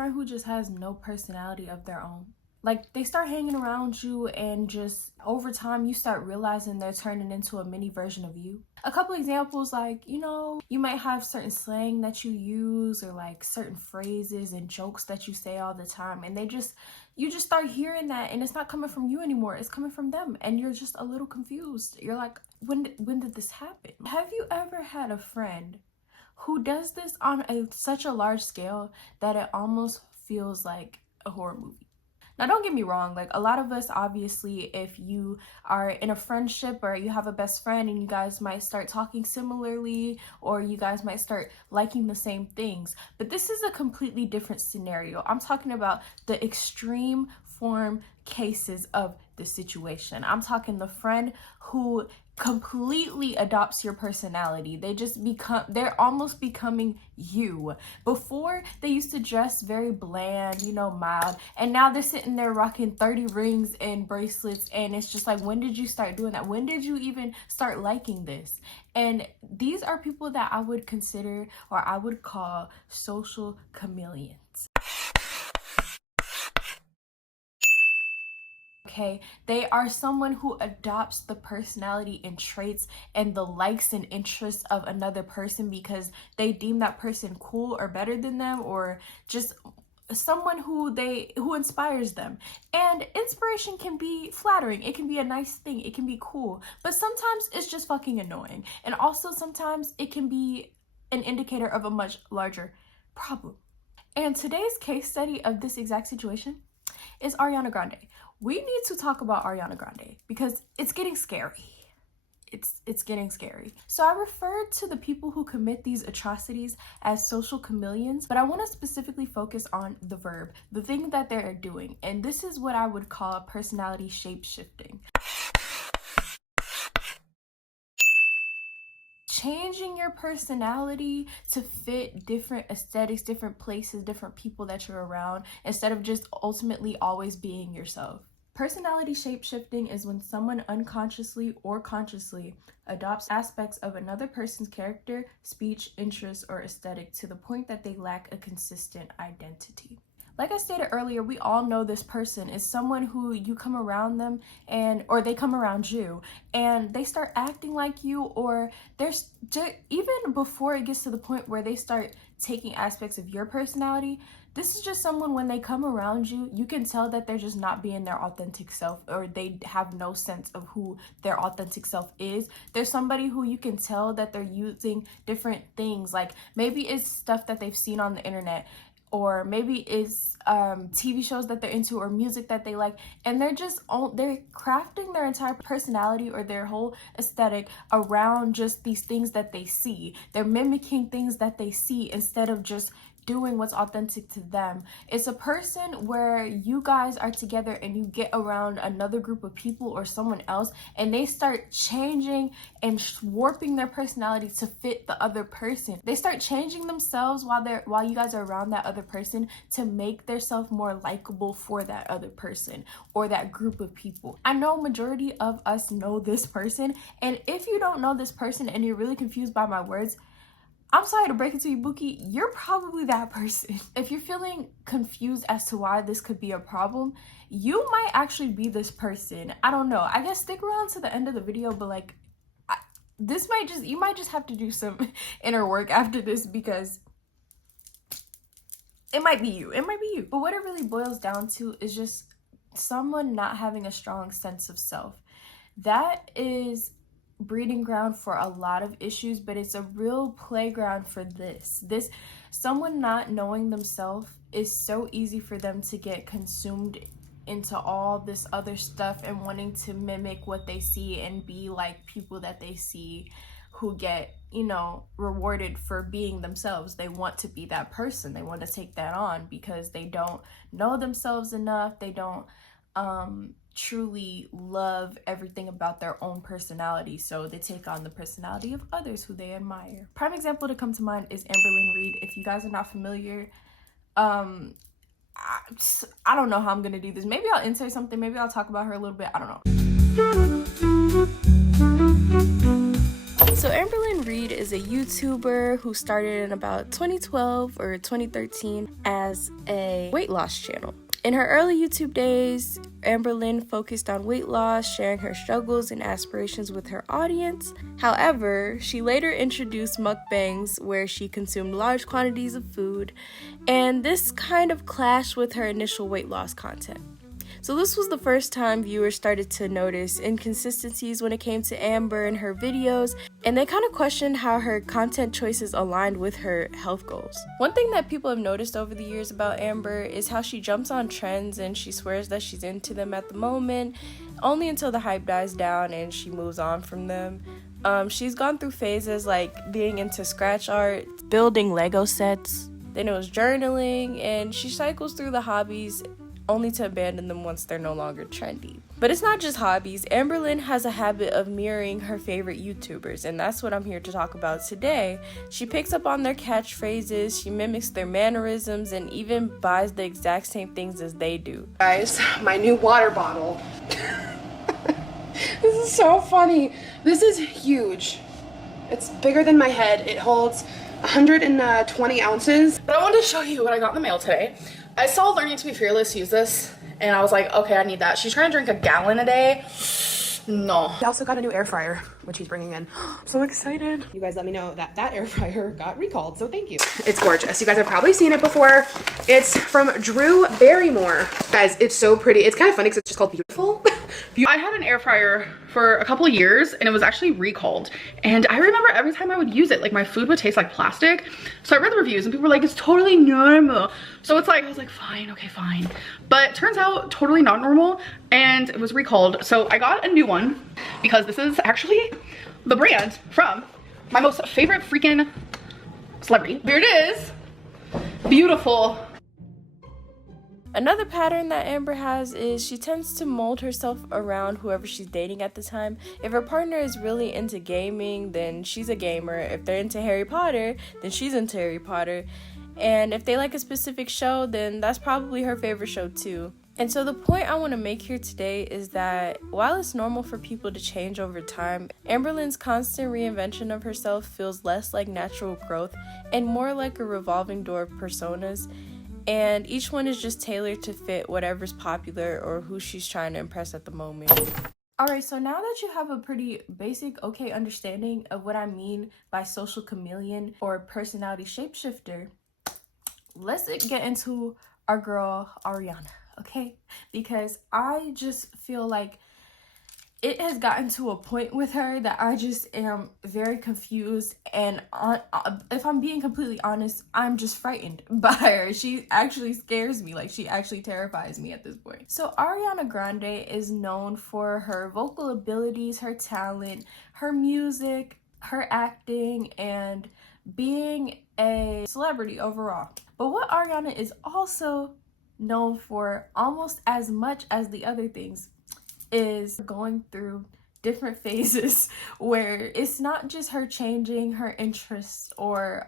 friend who just has no personality of their own? Like, they start hanging around you and just over time you start realizing they're turning into a mini version of you. A couple examples, like, you know, you might have certain slang that you use or like certain phrases and jokes that you say all the time, and you just start hearing that and it's not coming from you anymore, it's coming from them, and you're just a little confused. You're like, when did this happen? Have you ever had a friend who does this on such a large scale that it almost feels like a horror movie? Now, don't get me wrong, like, a lot of us, obviously, if you are in a friendship or you have a best friend and you guys might start talking similarly or you guys might start liking the same things, but this is a completely different scenario. I'm talking about the extreme form cases of the situation. I'm talking the friend who completely adopts your personality. They're almost becoming you. Before, they used to dress very bland, you know, mild, and now they're sitting there rocking 30 rings and bracelets, and it's just like, when did you start doing that? When did you even start liking this? And these are people that I would consider, or I would call, social chameleons. Okay, they are someone who adopts the personality and traits and the likes and interests of another person because they deem that person cool or better than them, or just someone who inspires them. And inspiration can be flattering, it can be a nice thing, it can be cool, but sometimes it's just fucking annoying. And also sometimes it can be an indicator of a much larger problem. And today's case study of this exact situation is Ariana Grande. We need to talk about Ariana Grande because it's getting scary. It's getting scary. So I referred to the people who commit these atrocities as social chameleons, but I want to specifically focus on the verb, the thing that they're doing. And this is what I would call personality shape-shifting. Changing your personality to fit different aesthetics, different places, different people that you're around, instead of just ultimately always being yourself. Personality shape-shifting is when someone unconsciously or consciously adopts aspects of another person's character, speech, interests, or aesthetic to the point that they lack a consistent identity. Like I stated earlier, we all know this person is someone who you come around them or they come around you and they start acting like you, or there's even before it gets to the point where they start taking aspects of your personality. This is just someone, when they come around you, you can tell that they're just not being their authentic self, or they have no sense of who their authentic self is. There's somebody who you can tell that they're using different things, like maybe it's stuff that they've seen on the internet, or maybe it's TV shows that they're into, or music that they like, and they're crafting their entire personality or their whole aesthetic around just these things that they see. They're mimicking things that they see instead of just doing what's authentic to them. It's a person where you guys are together and you get around another group of people or someone else, and they start changing and warping their personality to fit the other person. They start changing themselves while you guys are around that other person to make themselves more likable for that other person or that group of people. I know majority of us know this person, and if you don't know this person and you're really confused by my words, I'm sorry to break it to you, Bookie, you're probably that person. If you're feeling confused as to why this could be a problem, you might actually be this person. I don't know. I guess stick around to the end of the video, but like, you might just have to do some inner work after this, because it might be you. It might be you. But what it really boils down to is just someone not having a strong sense of self. That is breeding ground for a lot of issues, but it's a real playground for this. Someone not knowing themselves is so easy for them to get consumed into all this other stuff and wanting to mimic what they see and be like people that they see who get, you know, rewarded for being themselves. They want to be that person. They want to take that on because they don't know themselves enough. They don't truly love everything about their own personality, so they take on the personality of others who they admire. Prime example to come to mind is Amberlynn Reid. If you guys are not familiar, I don't know how I'm gonna do this. Maybe I'll insert something, maybe I'll talk about her a little bit, I don't know. So Amberlynn Reid is a YouTuber who started in about 2012 or 2013 as a weight loss channel. In her early YouTube days, Amberlynn focused on weight loss, sharing her struggles and aspirations with her audience. However, she later introduced mukbangs where she consumed large quantities of food, and this kind of clashed with her initial weight loss content. So this was the first time viewers started to notice inconsistencies when it came to Amber and her videos, and they kind of questioned how her content choices aligned with her health goals. One thing that people have noticed over the years about Amber is how she jumps on trends and she swears that she's into them at the moment, only until the hype dies down and she moves on from them. She's gone through phases like being into scratch art, building Lego sets, then it was journaling, and she cycles through the hobbies only to abandon them once they're no longer trendy. But it's not just hobbies. Amberlynn has a habit of mirroring her favorite YouTubers, and that's what I'm here to talk about today. She picks up on their catchphrases, she mimics their mannerisms, and even buys the exact same things as they do. Guys, my new water bottle. This is so funny. This is huge. It's bigger than my head. It holds 120 ounces. But I wanted to show you what I got in the mail today. I saw Learning to be Fearless use this, and I was like, okay, I need that. She's trying to drink a gallon a day. No. He also got a new air fryer, which he's bringing in. I'm so excited. You guys let me know that that air fryer got recalled, so thank you. It's gorgeous. You guys have probably seen it before. It's from Drew Barrymore. Guys, it's so pretty. It's kind of funny because it's just called Beautiful. I had an air fryer for a couple of years and it was actually recalled. And I remember every time I would use it, like my food would taste like plastic. So I read the reviews and people were like, it's totally normal. So it's like, I was like, fine, okay, fine. But it turns out totally not normal and it was recalled. So I got a new one because this is actually the brand from my most favorite freaking celebrity. Here it is. Beautiful. Another pattern that Amber has is she tends to mold herself around whoever she's dating at the time. If her partner is really into gaming, then she's a gamer. If they're into Harry Potter, then she's into Harry Potter. And if they like a specific show, then that's probably her favorite show too. And so the point I want to make here today is that while it's normal for people to change over time, Amberlynn's constant reinvention of herself feels less like natural growth and more like a revolving door of personas. And each one is just tailored to fit whatever's popular or who she's trying to impress at the moment. Alright, so now that you have a pretty basic, okay understanding of what I mean by social chameleon or personality shapeshifter, let's get into our girl Ariana, okay? Because I just feel like it has gotten to a point with her that I just am very confused, and if I'm being completely honest, I'm just frightened by her. She actually scares me, like she actually terrifies me at this point. So Ariana Grande is known for her vocal abilities, her talent, her music, her acting, and being a celebrity overall. But what Ariana is also known for almost as much as the other things is going through different phases where it's not just her changing her interests or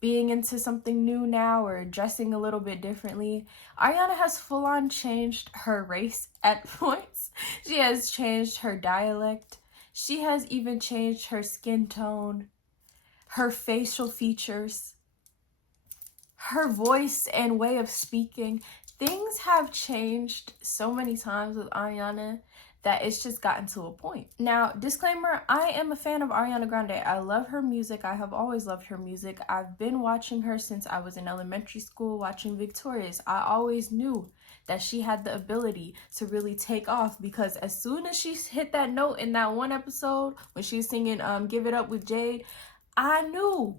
being into something new now or dressing a little bit differently. Ariana has full-on changed her race at points. She has changed her dialect. She has even changed her skin tone, her facial features, her voice and way of speaking. Things have changed so many times with Ariana that it's just gotten to a point. Now, disclaimer, I am a fan of Ariana Grande. I love her music. I have always loved her music. I've been watching her since I was in elementary school, watching Victorious. I always knew that she had the ability to really take off, because as soon as she hit that note in that one episode when she was singing Give It Up with Jade, I knew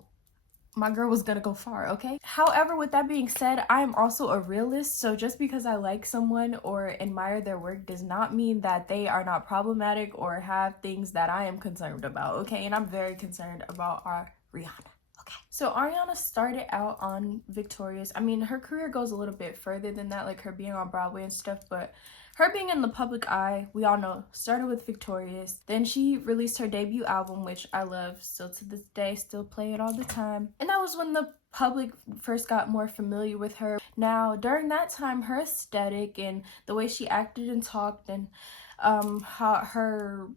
my girl was gonna go far, okay? However, with that being said, I am also a realist, so just because I like someone or admire their work does not mean that they are not problematic or have things that I am concerned about, okay? And I'm very concerned about our Rihanna. Okay. So Ariana started out on Victorious. I mean, her career goes a little bit further than that, like her being on Broadway and stuff, but her being in the public eye, we all know, started with Victorious. Then she released her debut album, which I love still to this day, still play it all the time. And that was when the public first got more familiar with her. Now, during that time, her aesthetic and the way she acted and talked and how her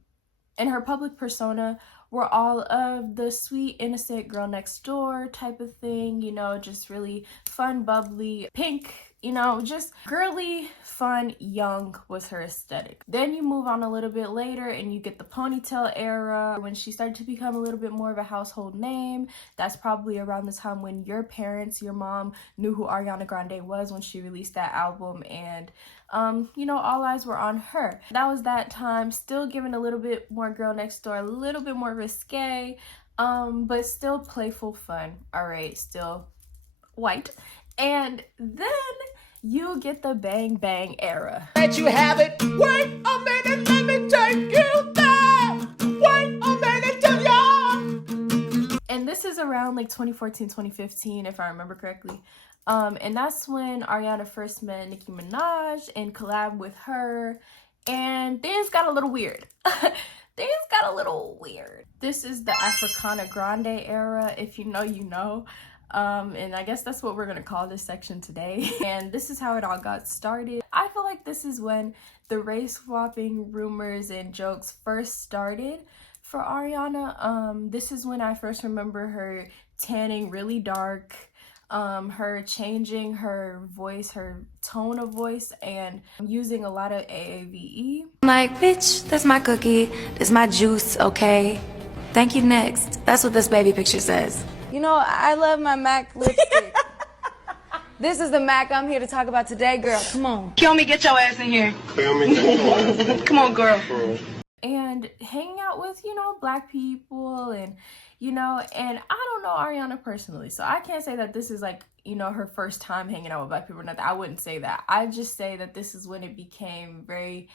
And her public persona were all of the sweet, innocent girl next door type of thing, you know, just really fun, bubbly, pink, you know, just girly, fun, young was her aesthetic. Then you move on a little bit later and you get the ponytail era when she started to become a little bit more of a household name. That's probably around the time when your parents, your mom, knew who Ariana Grande was when she released that album, and you know, all eyes were on her. That was that time, still giving a little bit more girl next door, a little bit more risque, but still playful fun. All right, still white. And then you get the Bang Bang era. Let you have it. Wait a minute, let me take you there. Wait a minute till y'all. And this is around like 2014, 2015, if I remember correctly. And that's when Ariana first met Nicki Minaj and collabed with her, and things got a little weird. Things got a little weird. This is the Africana Grande era. If you know, you know. And I guess that's what we're gonna call this section today. And this is how it all got started. I feel like this is when the race swapping rumors and jokes first started for Ariana. This is when I first remember her tanning really dark, her changing her voice, her tone of voice, and using a lot of AAVE. I'm like, bitch, that's my cookie, that's my juice, okay? Thank you, next. That's what this baby picture says. You know, I love my MAC lipstick. This is the MAC I'm here to talk about today, girl. Come on. Kill me, get your ass in here. Come on, girl. And hanging out with, you know, black people, and you know, and I don't know Ariana personally, so I can't say that this is like, you know, her first time hanging out with black people or nothing. I wouldn't say that. I just say that this is when it became very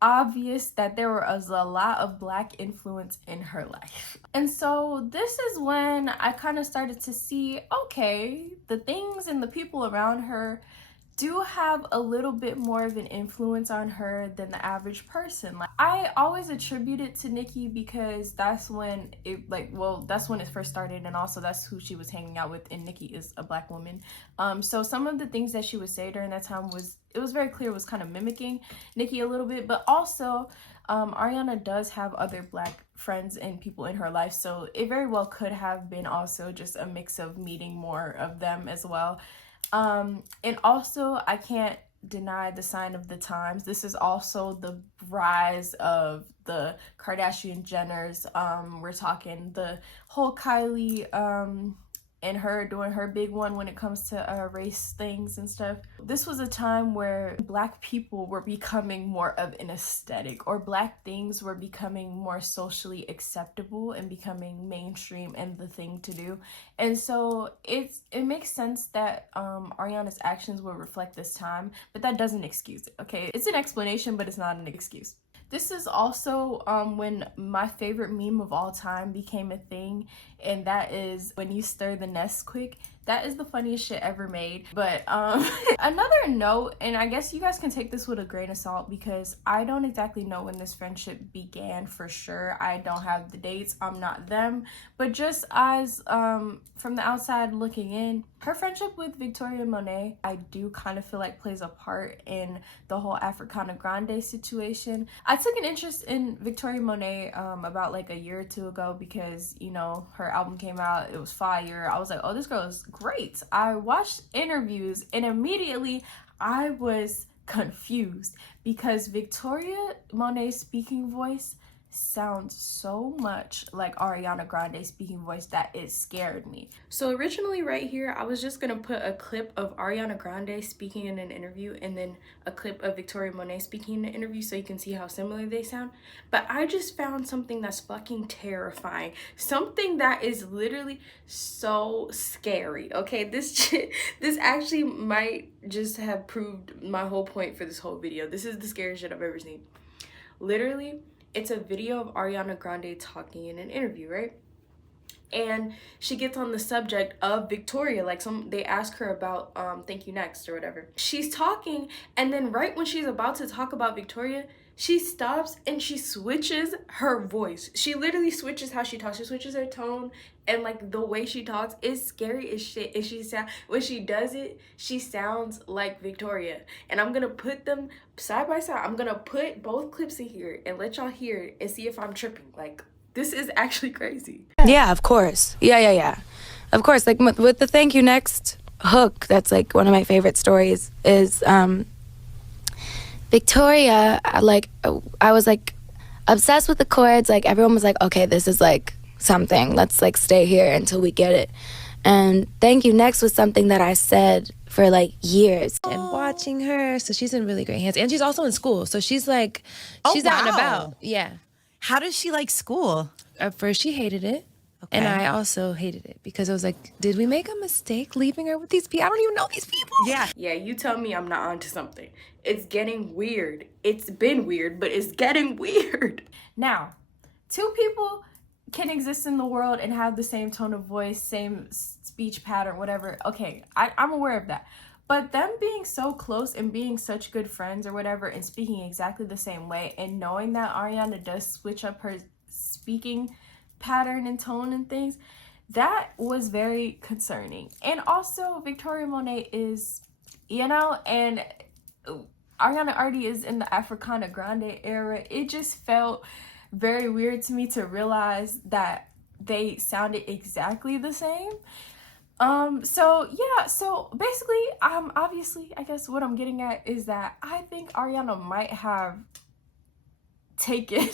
obvious that there was a lot of black influence in her life. And so this is when I kind of started to see, okay, the things and the people around her do have a little bit more of an influence on her than the average person. Like, I always attribute it to Nicki because that's when it, like, well, that's when it first started, and also that's who she was hanging out with, and Nicki is a black woman. So some of the things that she would say during that time it was very clear was kind of mimicking Nicki a little bit, but also Ariana does have other black friends and people in her life, so it very well could have been also just a mix of meeting more of them as well. And also, I can't deny the sign of the times. This is also the rise of the Kardashian Jenners. We're talking the whole Kylie and her doing her big one when it comes to race things and stuff. This was a time where black people were becoming more of an aesthetic, or black things were becoming more socially acceptable and becoming mainstream and the thing to do. And so it makes sense that Ariana's actions will reflect this time, but that doesn't excuse it, okay? It's an explanation, but it's not an excuse. This is also when my favorite meme of all time became a thing, and that is when you stir the nest quick. That is the funniest shit ever made. But another note, and I guess you guys can take this with a grain of salt because I don't exactly know when this friendship began for sure. I don't have the dates, I'm not them. But just as from the outside looking in, her friendship with Victoria Monet, I do kind of feel like plays a part in the whole Africana Grande situation. I took an interest in Victoria Monet about like a year or two ago because, you know, her album came out, it was fire. I was like, oh, this girl is great. I watched interviews and immediately I was confused because Victoria Monet's speaking voice sounds so much like Ariana Grande's speaking voice that it scared me. So originally right here, I was just gonna put a clip of Ariana Grande speaking in an interview and then a clip of Victoria Monet speaking in an interview so you can see how similar they sound. But I just found something that's fucking terrifying. Something that is literally so scary, okay? This actually might just have proved my whole point for this whole video. This is the scariest shit I've ever seen. Literally, it's a video of Ariana Grande talking in an interview, right? And she gets on the subject of Victoria, like they ask her about Thank You Next or whatever. She's talking, and then right when she's about to talk about Victoria, she stops and she switches her voice. She literally switches how she talks. She switches her tone, and like the way she talks is scary as shit. And when she does it, she sounds like Victoria. And I'm gonna put them side by side. I'm gonna put both clips in here and let y'all hear it and see if I'm tripping. Like, this is actually crazy. Yeah, of course. Yeah. Of course, like with the Thank You Next hook, that's like one of my favorite stories, is Victoria, I was like obsessed with the chords. Like everyone was like, okay, this is like something. Let's like stay here until we get it. And Thank You Next was something that I said for like years. And watching her, so she's in really great hands. And she's also in school, so she's like, she's out and about. Yeah. How does she like school? At first she hated it. Okay. And I also hated it because I was like, did we make a mistake leaving her with these people? I don't even know these people. Yeah, you tell me I'm not onto something. It's getting weird. It's been weird, but it's getting weird. Now, two people can exist in the world and have the same tone of voice, same speech pattern, whatever. Okay, I'm aware of that. But them being so close and being such good friends or whatever and speaking exactly the same way, and knowing that Ariana does switch up her speaking pattern and tone and things, that was very concerning. And also Victoria Monet is, and Ariana already is in the Africana Grande era. It just felt very weird to me to realize that they sounded exactly the same. So basically, obviously, I guess what I'm getting at is that I think Ariana might have taken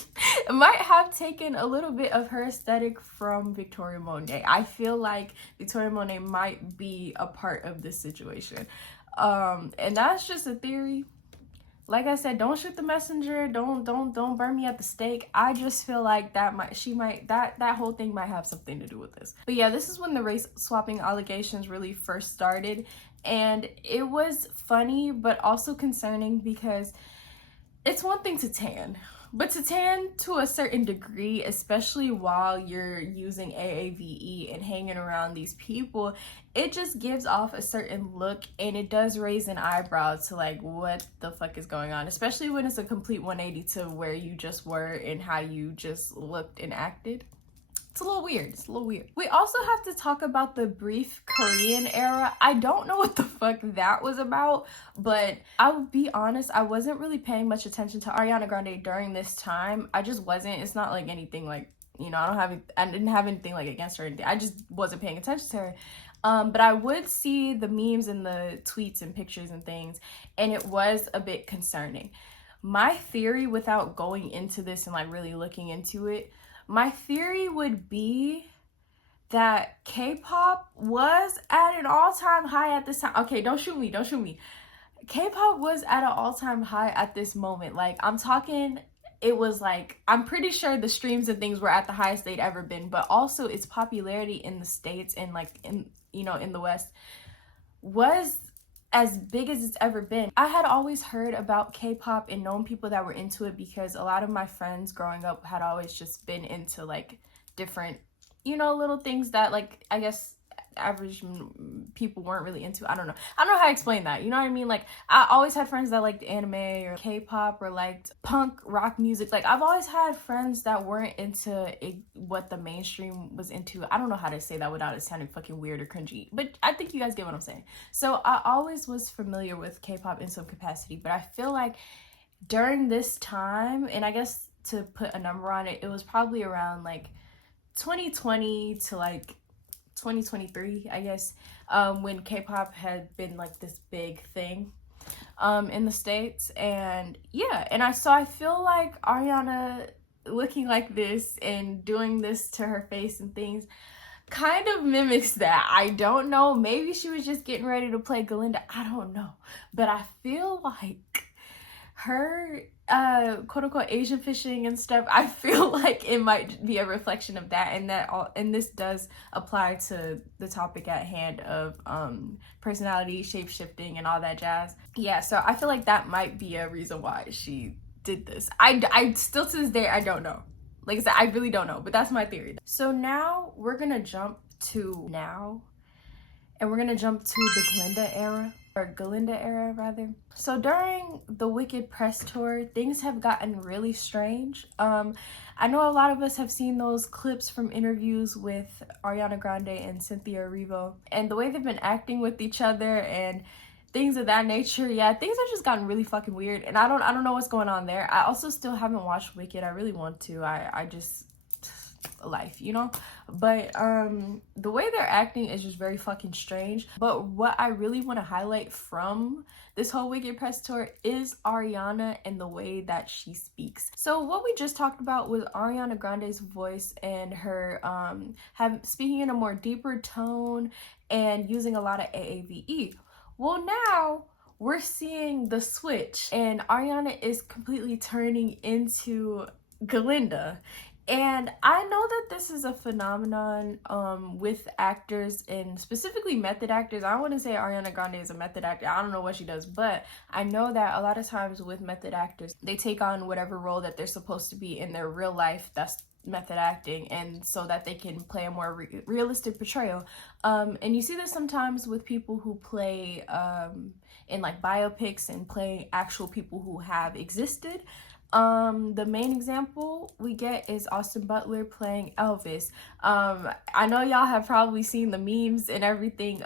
a little bit of her aesthetic from Victoria Monet. I feel like Victoria Monet might be a part of this situation. And that's just a theory. Like I said, don't shoot the messenger, don't burn me at the stake. I just feel like that whole thing might have something to do with this. But yeah, this is when the race swapping allegations really first started, and it was funny but also concerning because it's one thing to tan, but to tan to a certain degree, especially while you're using AAVE and hanging around these people, it just gives off a certain look, and it does raise an eyebrow to like, what the fuck is going on? Especially when it's a complete 180 to where you just were and how you just looked and acted. It's a little weird. We also have to talk about the brief Korean era. I don't know what the fuck that was about, but I will be honest, I wasn't really paying much attention to Ariana Grande during this time. I just wasn't. It's not like anything like, I didn't have anything like against her or anything. I just wasn't paying attention to her. But I would see the memes and the tweets and pictures and things, and it was a bit concerning. My theory, without going into this and like really looking into it, my theory would be that K-pop was at an all-time high at this time. Okay, don't shoot me. K-pop was at an all-time high at this moment. Like, I'm talking, it was like, I'm pretty sure the streams and things were at the highest they'd ever been, but also its popularity in the States and like in the West was as big as it's ever been. I had always heard about K-pop and known people that were into it because a lot of my friends growing up had always just been into like different, little things that like, I guess average people weren't really into. I don't know how to explain that, you know what I mean? Like, I always had friends that liked anime or K-pop or liked punk rock music. Like, I've always had friends that weren't into what the mainstream was into. I don't know how to say that without it sounding fucking weird or cringy, but I think you guys get what I'm saying. So I always was familiar with K-pop in some capacity, but I feel like during this time, and I guess to put a number on it, it was probably around like 2020 to like 2023, I guess, when K-pop had been like this big thing in the States. And yeah, and I feel like Ariana looking like this and doing this to her face and things kind of mimics that. I don't know, maybe she was just getting ready to play Glinda, I don't know, but I feel like her quote-unquote Asian fishing and stuff, I feel like it might be a reflection of that, and this does apply to the topic at hand of personality, shape-shifting, and all that jazz. Yeah, so I feel like that might be a reason why she did this. I still to this day, I don't know. Like I said, I really don't know, but that's my theory. So now we're gonna jump to the Glinda era. or Glinda Era rather. So during the Wicked press tour, things have gotten really strange. I know a lot of us have seen those clips from interviews with Ariana Grande and Cynthia Theory, and the way they've been acting with each other and things of that nature. Yeah, things have just gotten really fucking weird, and I don't know what's going on there. I also still haven't watched Wicked. I really want to. I just life, you know. But the way they're acting is just very fucking strange. But what I really want to highlight from this whole Wicked press tour is Ariana and the way that she speaks. So what we just talked about was Ariana Grande's voice and her speaking in a more deeper tone and using a lot of AAVE. Well, now we're seeing the switch and Ariana is completely turning into Glinda. And I know that this is a phenomenon with actors, and specifically method actors. I wouldn't say Ariana Grande is a method actor. I don't know what she does, but I know that a lot of times with method actors, they take on whatever role that they're supposed to be in their real life. That's method acting, and so that they can play a more realistic portrayal. And you see this sometimes with people who play in like biopics and play actual people who have existed. The main example we get is Austin Butler playing Elvis. I know y'all have probably seen the memes and everything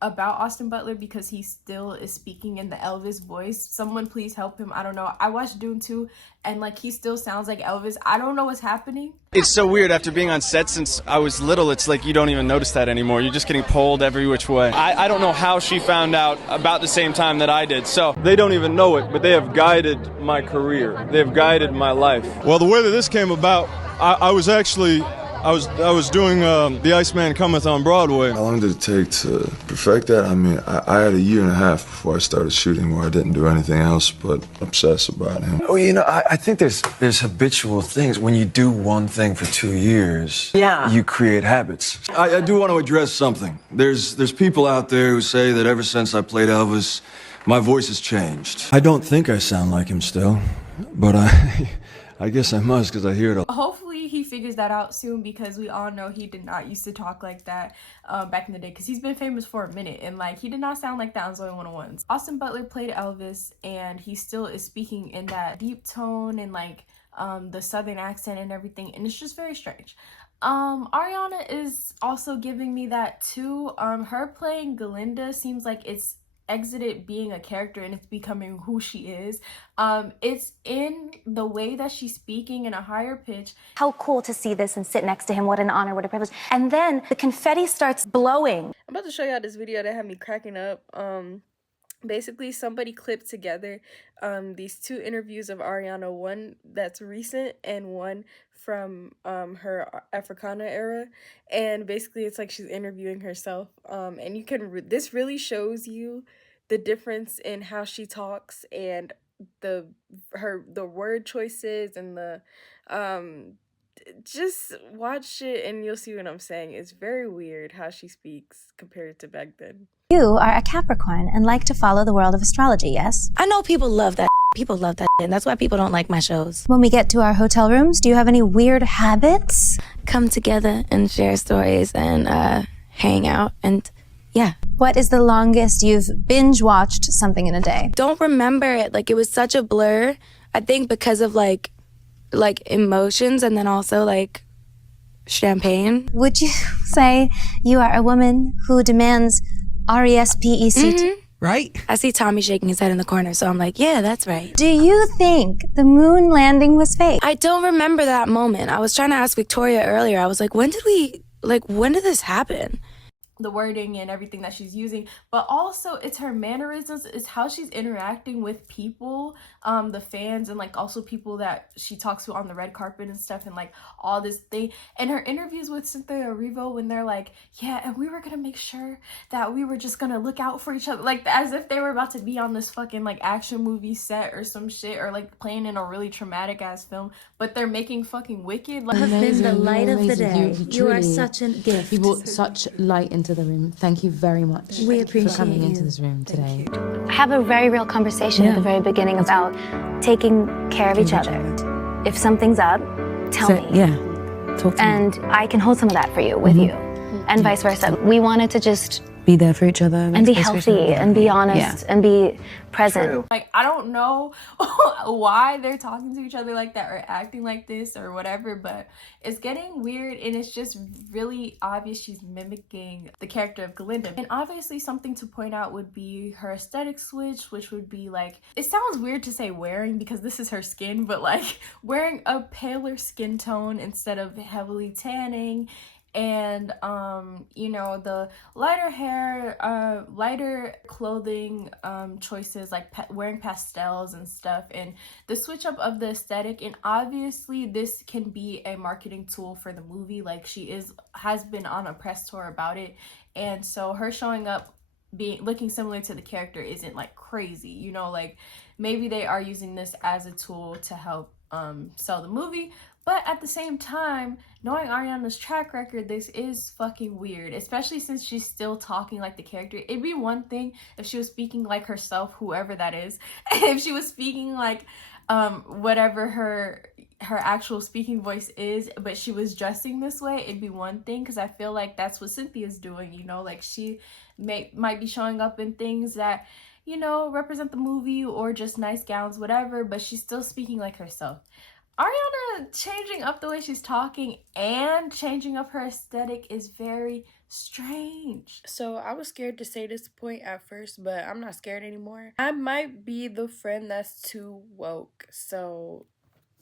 about Austin Butler because he still is speaking in the Elvis voice. Someone please help him. I don't know. I watched Dune 2 and like he still sounds like Elvis. I don't know what's happening. It's so weird after being on set since I was little. It's like you don't even notice that anymore. You're just getting pulled every which way. I don't know how she found out about the same time that I did. So they don't even know it, but they have guided my career. They have guided my life. Well, the way that this came about, I was doing The Iceman Cometh on Broadway. How long did it take to perfect that? I mean, I had a year and a half before I started shooting where I didn't do anything else but obsess about him. Oh, you know, I think there's habitual things. When you do one thing for 2 years, you create habits. I do want to address something. There's people out there who say that ever since I played Elvis, my voice has changed. I don't think I sound like him still, but I guess I must because I hear it all. Hopefully he figures that out soon because we all know he did not used to talk like that back in the day because he's been famous for a minute and like he did not sound like that on Zoe 101s. Austin Butler played Elvis and he still is speaking in that deep tone and like the southern accent and everything, and it's just very strange. Ariana is also giving me that too. Her playing Glinda seems like it's exited being a character and it's becoming who she is. It's in the way that she's speaking in a higher pitch. How cool to see this and sit next to him. What an honor, what a privilege. And then the confetti starts blowing. I'm about to show y'all this video that had me cracking up. Basically somebody clipped together these two interviews of Ariana, one that's recent and one from her Africana era, and basically it's like she's interviewing herself, and you can this really shows you the difference in how she talks and the word choices and the just watch it and you'll see what I'm saying. It's very weird how she speaks compared to back then. You are a Capricorn and like to follow the world of astrology, yes? I know people love that. People love that, and that's why people don't like my shows. When we get to our hotel rooms, do you have any weird habits? Come together and share stories and hang out, and yeah. What is the longest you've binge watched something in a day? Don't remember it. Like, it was such a blur. I think because of like emotions and then also like champagne. Would you say you are a woman who demands RESPECT? Right? I see Tommy shaking his head in the corner, so I'm like, yeah, that's right. Do you think the moon landing was fake? I don't remember that moment. I was trying to ask Victoria earlier. I was like, when did this happen? The wording and everything that she's using, but also it's her mannerisms, it's how she's interacting with people, the fans, and like also people that she talks to on the red carpet and stuff, and like all this thing. And her interviews with Cynthia Theory when they're like, yeah, and we were gonna make sure that we were just gonna look out for each other, like as if they were about to be on this fucking like action movie set or some shit, or like playing in a really traumatic ass film, but they're making fucking Wicked. Like, have been the light of the day. You are such a gift. You brought such light into the room. Thank you very much. We appreciate for coming you. into this room today. Have a very real conversation at the very beginning about taking care of each other. If something's up, tell me. Yeah, talk to me. And I can hold some of that for you with you, and vice versa. We wanted to just be there for each other. And be healthy and be honest and be present. Like, I don't know why they're talking to each other like that or acting like this or whatever, but it's getting weird, and it's just really obvious she's mimicking the character of Glinda. And obviously something to point out would be her aesthetic switch, which would be like, it sounds weird to say wearing because this is her skin, but like wearing a paler skin tone instead of heavily tanning. And you know, the lighter hair, lighter clothing choices, like wearing pastels and stuff, and the switch up of the aesthetic. And obviously this can be a marketing tool for the movie, like she has been on a press tour about it, and so her showing up looking similar to the character isn't like crazy, you know, like maybe they are using this as a tool to help sell the movie. But at the same time, knowing Ariana's track record, this is fucking weird, especially since she's still talking like the character. It'd be one thing if she was speaking like herself, whoever that is. If she was speaking like whatever her actual speaking voice is, but she was dressing this way, it'd be one thing, because I feel like that's what Cynthia's doing, you know, like she might be showing up in things that, you know, represent the movie or just nice gowns, whatever, but she's still speaking like herself. Ariana changing up the way she's talking and changing up her aesthetic is very strange. So I was scared to say this point at first, but I'm not scared anymore. I might be the friend that's too woke, so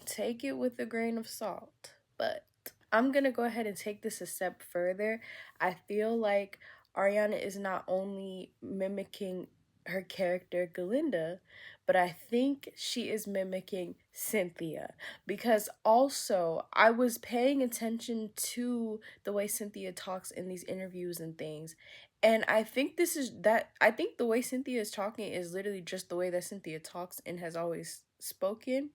take it with a grain of salt. But I'm gonna go ahead and take this a step further. I feel like Ariana is not only mimicking her character Glinda, but I think she is mimicking Cynthia, because also I was paying attention to the way Cynthia talks in these interviews and things, and I think I think the way Cynthia is talking is literally just the way that Cynthia talks and has always spoken.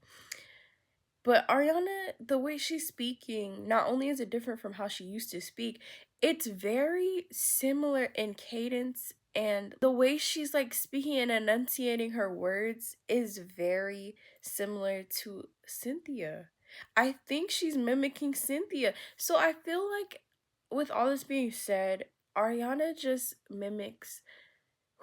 But Ariana, the way she's speaking, not only is it different from how she used to speak, it's very similar in cadence, and the way she's like speaking and enunciating her words is very similar to Cynthia. I think she's mimicking Cynthia. So I feel like, with all this being said, Ariana just mimics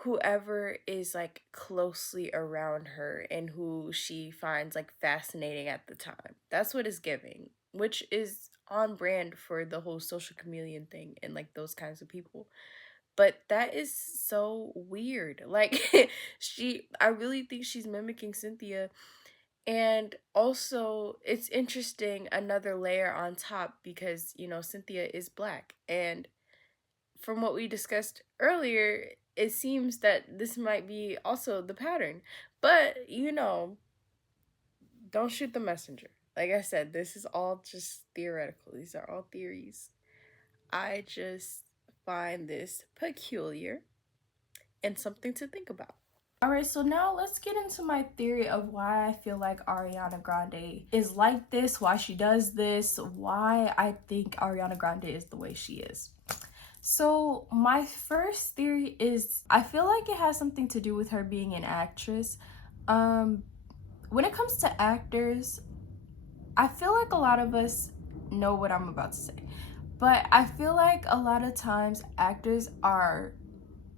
whoever is like closely around her and who she finds like fascinating at the time. That's what it's giving, which is on brand for the whole social chameleon thing and like those kinds of people. But that is so weird. Like I really think she's mimicking Cynthia. And also it's interesting, another layer on top, because, you know, Cynthia is Black, and from what we discussed earlier, it seems that this might be also the pattern. But, you know, don't shoot the messenger. Like I said, this is all just theoretical. These are all theories. I just find this peculiar and something to think about. Alright, so now let's get into my theory of why I feel like Ariana Grande is like this, why she does this, why I think Ariana Grande is the way she is. So my first theory is, I feel like it has something to do with her being an actress. When it comes to actors, I feel like a lot of us know what I'm about to say, but I feel like a lot of times actors are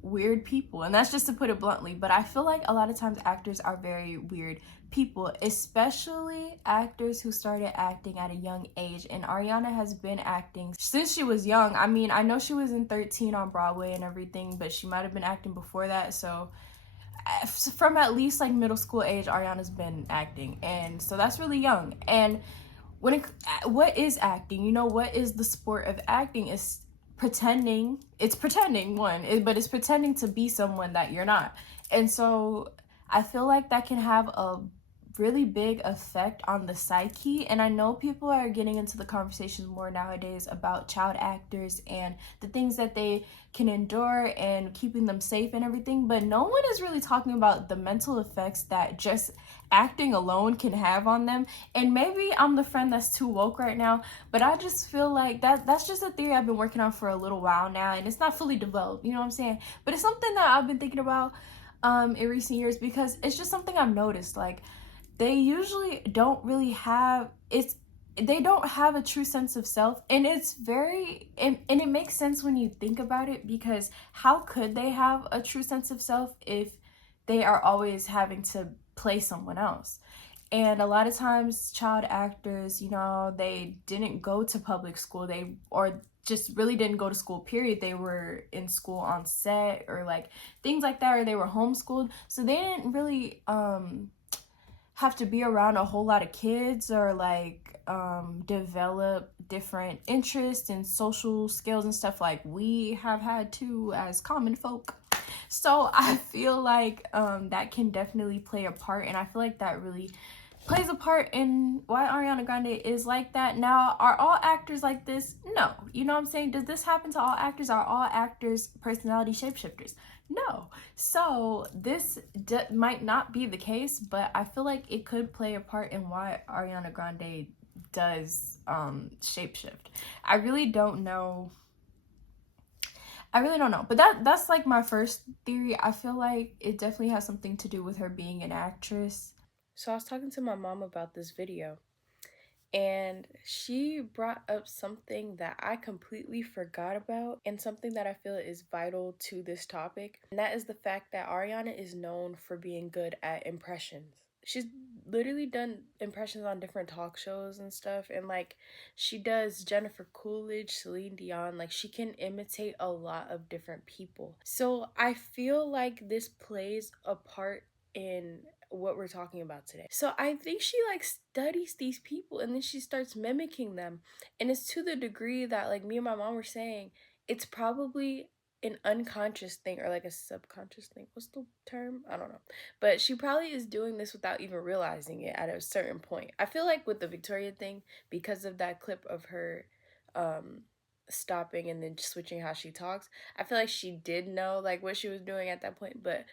weird people, and that's just to put it bluntly, but I feel like a lot of times actors are very weird people, especially actors who started acting at a young age. And Ariana has been acting since she was young. I mean, I know she was in 13 on Broadway and everything, but she might have been acting before that. So from at least like middle school age, Ariana's been acting, and so that's really young. And what is acting? You know, what is the sport of acting? It's pretending but it's pretending to be someone that you're not. And so I feel like that can have a really big effect on the psyche. And I know people are getting into the conversations more nowadays about child actors and the things that they can endure and keeping them safe and everything, but no one is really talking about the mental effects that just acting alone can have on them. And maybe I'm the friend that's too woke right now, but I just feel like that's just a theory I've been working on for a little while now, and it's not fully developed, you know what I'm saying? But it's something that I've been thinking about in recent years, because it's just something I've noticed. Like, they usually don't really have, it's they don't have a true sense of self, and it's very and it makes sense when you think about it, because how could they have a true sense of self if they are always having to play someone else? And a lot of times child actors, you know, they didn't go to public school, they or just really didn't go to school, period. They were in school on set or like things like that, or they were homeschooled, so they didn't really have to be around a whole lot of kids or like develop different interests and social skills and stuff like we have had to as common folk. So I feel like that can definitely play a part, and I feel like that really plays a part in why Ariana Grande is like that. Now, are all actors like this? No. You know what I'm saying? Does this happen to all actors? Are all actors personality shapeshifters? No. So this might not be the case, but I feel like it could play a part in why Ariana Grande does shapeshift. I really don't know, but that's like my first theory. I feel like it definitely has something to do with her being an actress. So I was talking to my mom about this video, and she brought up something that I completely forgot about, and something that I feel is vital to this topic, and that is the fact that Ariana is known for being good at impressions. She's literally done impressions on different talk shows and stuff, and like she does Jennifer Coolidge, Celine Dion, like she can imitate a lot of different people. So I feel like this plays a part in what we're talking about today. So I think she like studies these people and then she starts mimicking them, and it's to the degree that like me and my mom were saying, it's probably an unconscious thing or like a subconscious thing. What's the term? I don't know. But she probably is doing this without even realizing it at a certain point. I feel like with the Victoria thing, because of that clip of her stopping and then switching how she talks, I feel like she did know like what she was doing at that point, but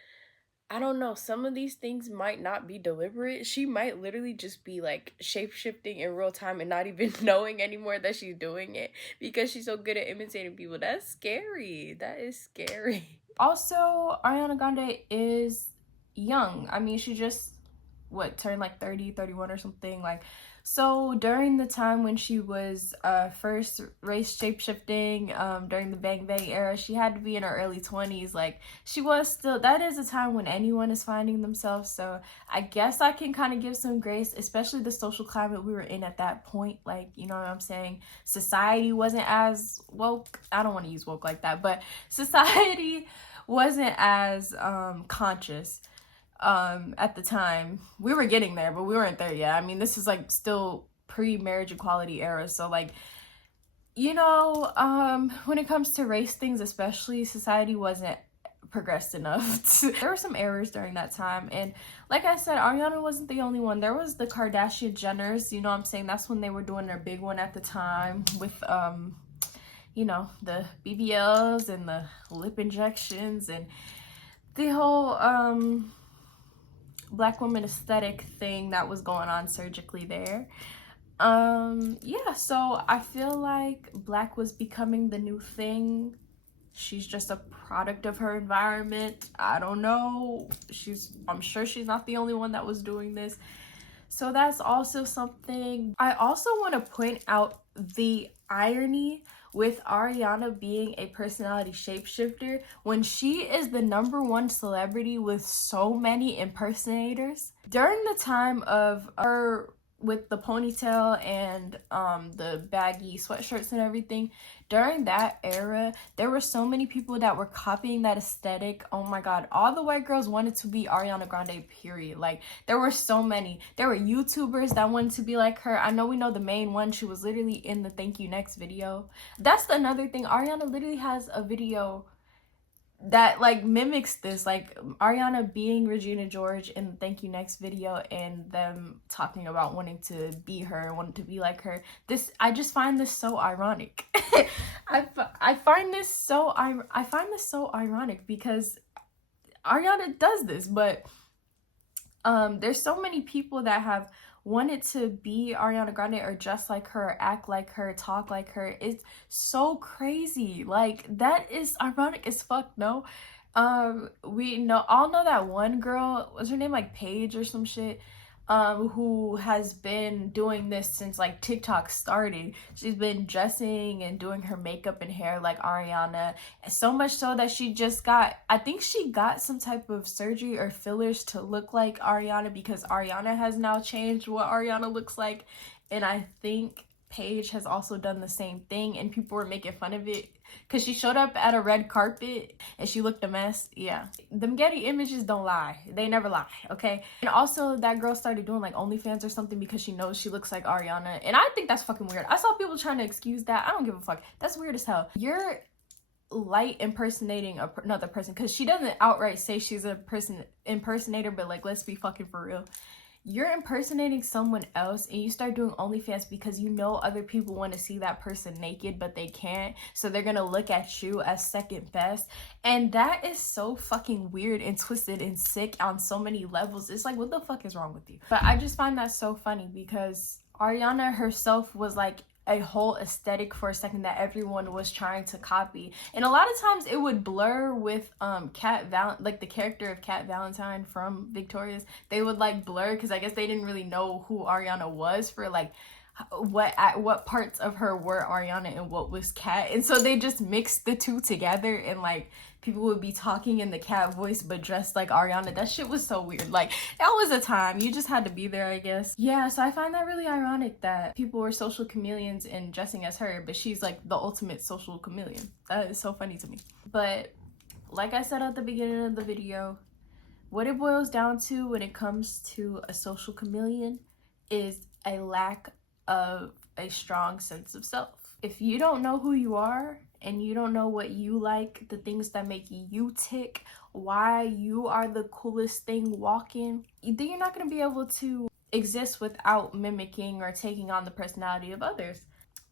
I don't know, some of these things might not be deliberate. She might literally just be like shape-shifting in real time and not even knowing anymore that she's doing it because she's so good at imitating people. That's scary. That is scary. Also, Ariana Grande is young. I mean, she just turned like 30, 31 or something. Like, so during the time when she was first race shape-shifting, during the Bang Bang era, she had to be in her early 20s. Like, she was still, that is a time when anyone is finding themselves. So I guess I can kind of give some grace, especially the social climate we were in at that point. Like, you know what I'm saying? Society wasn't as woke. I don't want to use woke like that, but society wasn't as conscious at the time. We were getting there, but we weren't there yet. I mean, this is like still pre-marriage equality era, so like, you know, when it comes to race things especially, society wasn't progressed enough. There were some errors during that time, and like I said, Ariana wasn't the only one. There was the Kardashian Jenners, you know what I'm saying? That's when they were doing their big one at the time with you know, the BBLs and the lip injections and the whole Black woman aesthetic thing that was going on surgically there. Yeah, so I feel like Black was becoming the new thing. She's just a product of her environment. I don't know. I'm sure she's not the only one that was doing this. So that's also something. I also want to point out the irony with Ariana being a personality shapeshifter when she is the #1 celebrity with so many impersonators. During the time of her with the ponytail and the baggy sweatshirts and everything, during that era, there were so many people that were copying that aesthetic. Oh my god, all the white girls wanted to be Ariana Grande, period. Like, there were so many. There were YouTubers that wanted to be like her. I know we know the main one. She was literally in the Thank You Next video. That's another thing. Ariana literally has a video that like mimics this, like Ariana being Regina George in the Thank You Next video and them talking about wanting to be her, wanting to be like her. I just find this so ironic. I find this so ironic because Ariana does this, but there's so many people that have wanted to be Ariana Grande or just like her, act like her, talk like her. It's so crazy. Like, that is ironic as fuck. No, we all know that one girl, was her name like Paige or some shit? who has been doing this since like TikTok started. She's been dressing and doing her makeup and hair like Ariana, so much so that she just got, I think she got some type of surgery or fillers to look like Ariana, because Ariana has now changed what Ariana looks like. And I think Paige has also done the same thing, and people were making fun of it because she showed up at a red carpet and she looked a mess. Yeah, them Getty images don't lie. They never lie, okay? And also that girl started doing like OnlyFans or something because she knows she looks like Ariana, and I think that's fucking weird. I saw people trying to excuse that. I don't give a fuck. That's weird as hell. You're light impersonating another person, because she doesn't outright say she's a person impersonator, but like, let's be fucking for real. You're impersonating someone else and you start doing OnlyFans because you know other people want to see that person naked but they can't, so they're gonna look at you as second best. And that is so fucking weird and twisted and sick on so many levels. It's like, what the fuck is wrong with you? But I just find that so funny because Ariana herself was like a whole aesthetic for a second that everyone was trying to copy, and a lot of times it would blur with like the character of Cat Valentine from Victorious. They would like blur because I guess they didn't really know who Ariana was for like what parts of her were Ariana and what was Cat, and so they just mixed the two together, and like people would be talking in the Cat voice but dressed like Ariana. That shit was so weird. Like, that was a time. You just had to be there, I guess. Yeah, so I find that really ironic that people were social chameleons and dressing as her, but she's like the ultimate social chameleon. That is so funny to me. But like I said at the beginning of the video, what it boils down to when it comes to a social chameleon is a lack of a strong sense of self. If you don't know who you are and you don't know what you like, the things that make you tick, why you are the coolest thing walking, then you're not going to be able to exist without mimicking or taking on the personality of others.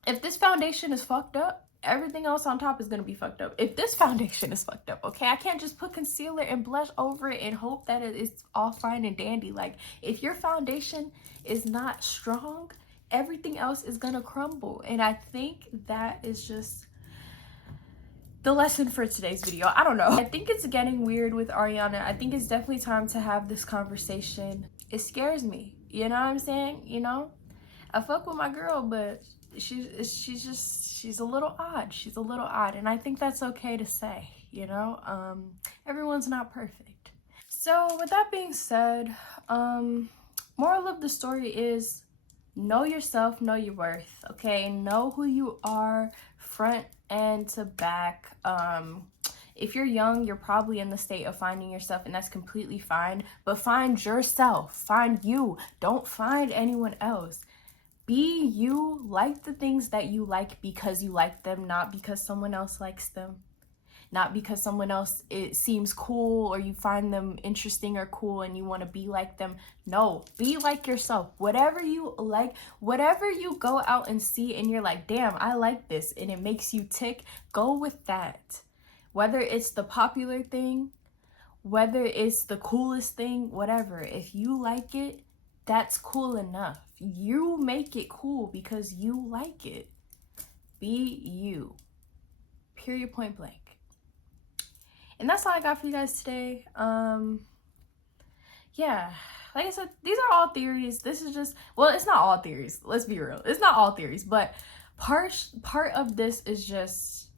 If this foundation is fucked up, everything else on top is going to be fucked up. If this foundation is fucked up, okay, I can't just put concealer and blush over it and hope that it's all fine and dandy. Like, if your foundation is not strong, everything else is gonna crumble. And I think that is just the lesson for today's video. I don't know. I think it's getting weird with Ariana. I think it's definitely time to have this conversation. It scares me. You know what I'm saying? You know? I fuck with my girl, but she's a little odd. She's a little odd. And I think that's okay to say, you know? Everyone's not perfect. So with that being said, moral of the story is, know yourself, know your worth, okay? Know who you are front and to back. If you're young, you're probably in the state of finding yourself, and that's completely fine. But find yourself. Find you. Don't find anyone else. Be you. Like the things that you like because you like them, not because someone else likes them. Not because someone else, it seems cool or you find them interesting or cool and you want to be like them. No, be like yourself. Whatever you like, whatever you go out and see and you're like, damn, I like this, and it makes you tick, go with that. Whether it's the popular thing, whether it's the coolest thing, whatever. If you like it, that's cool enough. You make it cool because you like it. Be you. Period, point blank. And that's all I got for you guys today. Yeah, like I said, these are all theories. This is just, well, it's not all theories. Let's be real. It's not all theories, but part of this is just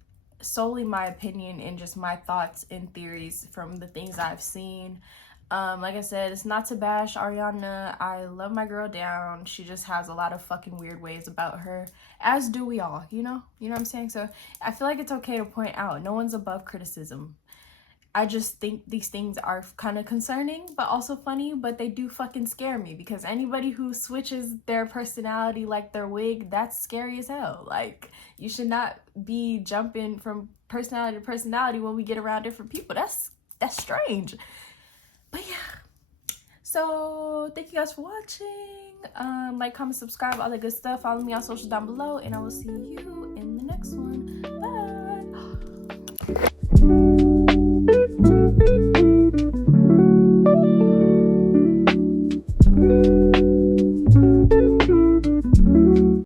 solely my opinion and just my thoughts and theories from the things I've seen. Like I said, it's not to bash Ariana. I love my girl down. She just has a lot of fucking weird ways about her, as do we all, you know what I'm saying? So I feel like it's okay to point out. No one's above criticism. I just think these things are kind of concerning, but also funny, but they do fucking scare me, because anybody who switches their personality like their wig, that's scary as hell. Like, you should not be jumping from personality to personality when we get around different people. That's strange. But yeah, so thank you guys for watching. Like, comment, subscribe, all that good stuff. Follow me on socials down below, and I will see you in